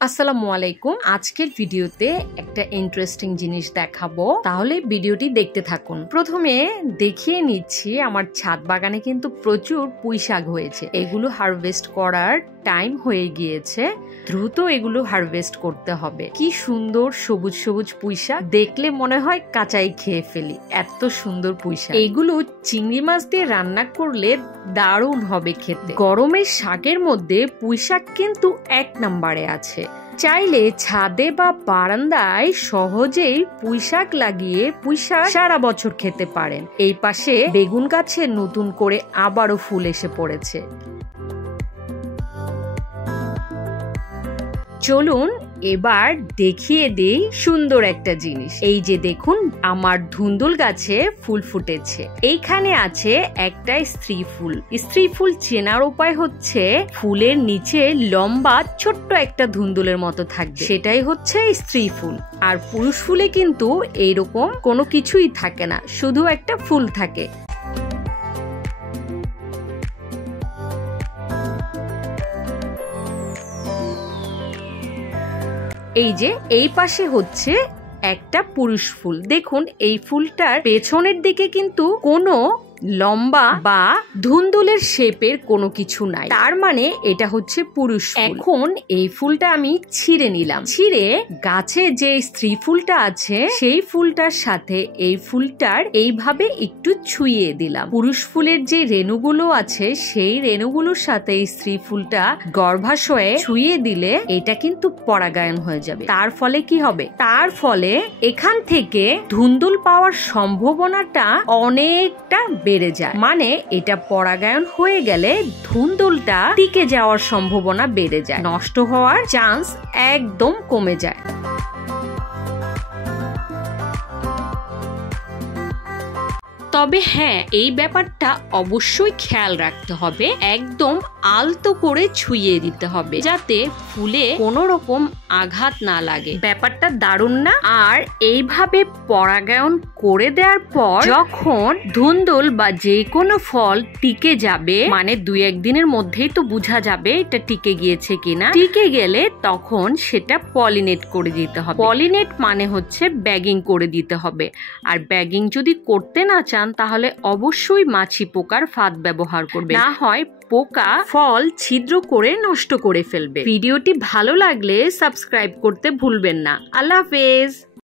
আসসালামু আলাইকুম। আজকের ভিডিওতে একটা ইন্টারেস্টিং জিনিস দেখাবো, তাহলে ভিডিওটি দেখতে থাকুন। প্রথমে দেখিয়ে নিচ্ছি, আমার ছাদ বাগানে কিন্তু প্রচুর পুঁই শাক হয়েছে। এগুলো হারভেস্ট করার টাইম হয়ে গিয়েছে, দ্রুত এগুলো হারভেস্ট করতে হবে। কি সুন্দর সবুজ সবুজ পুঁই শাক, দেখলে মনে হয় কাঁচাই খেয়ে ফেলি, এত সুন্দর পুঁই শাক। এগুলো চিংড়ি মাছ দিয়ে রান্না করলে দারুণ হবে খেতে। গরমের শাকের মধ্যে পুঁই শাক কিন্তু এক নম্বরে আছে। চাইলে ছাদে বা বারান্দায় সহজেই পুঁই শাক লাগিয়ে পুঁই শাক সারা বছর খেতে পারেন। এই পাশে বেগুন গাছে নতুন করে আবারও ফুল এসে পড়েছে। চলুন এবার দেখিয়ে দেই সুন্দর একটা জিনিস। এই যে দেখুন, আমার ধুন্দুল গাছে ফুল ফুটেছে। এইখানে আছে একটা স্ত্রী ফুল। স্ত্রী ফুল চেনার উপায় হচ্ছে, ফুলের নিচে লম্বা ছোট্ট একটা ধুন্দুলের মতো থাকবে, সেটাই হচ্ছে স্ত্রী ফুল। আর পুরুষ ফুলে কিন্তু এইরকম কোনো কিছুই থাকে না, শুধু একটা ফুল থাকে। এই যে এই পাশে হচ্ছে একটা পুরুষ ফুল। দেখুন, এই ফুলটার পেছনের দিকে কিন্তু কোনো লম্বা বা ধুন্দুলের শেপের কোনো কিছু নাই, তার মানে এটা হচ্ছে পুরুষ ফুল। এখন এই ফুলটা আমি ছিঁড়ে নিলাম। ছিঁড়ে গাছে যে স্ত্রী ফুলটা আছে সেই ফুলটার সাথে এই ফুলটার এইভাবে একটু ছুঁয়ে দিলাম। পুরুষ ফুলের যে রেণুগুলো আছে সেই রেণুগুলোর সাথে স্ত্রী ফুলটা গর্ভাশয়ে ছুঁয়ে দিলে এটা কিন্তু পরাগায়ন হয়ে যাবে। তার ফলে কি হবে? তার ফলে এখান থেকে ধুন্দুল পাওয়ার সম্ভাবনাটা অনেকটা বেড়ে যায়। মানে এটা পরাগায়ন হয়ে গেলে ধুন্দুলটা টিকে যাওয়ার সম্ভাবনা বেড়ে যায়, নষ্ট হওয়ার চান্স একদম কমে যায়। তবে হ্যাঁ, এই ব্যাপারটা অবশ্যই খেয়াল রাখতে হবে, একদম আলতো করে ছুঁয়ে দিতে হবে যাতে ফুলে কোনো রকম আঘাত না লাগে। ব্যাপারটা দারুণ না? আর এইভাবে পরাগায়ন করে দেওয়ার পর যখন ধুন্দুল বা যে কোনো ফল টিকে যাবে, মানে 2-1 দিনের মধ্যেই তো বোঝা যাবে এটা টিকে গিয়েছে কিনা। টিকে গেলে তখন সেটা পলিনেট করে দিতে হবে। পলিনেট মানে হচ্ছে ব্যাগিং করে দিতে হবে। আর ব্যাগিং যদি করতে না চান তাহলে অবশ্যই মাছি পোকার ফাঁদ ব্যবহার করবে, না হয় পোকা ফল ছিদ্র করে নষ্ট করে ফেলবে। ভিডিওটি ভালো লাগলে সাবস্ক্রাইব করতে ভুলবেন না। আল্লাহ হাফেজ।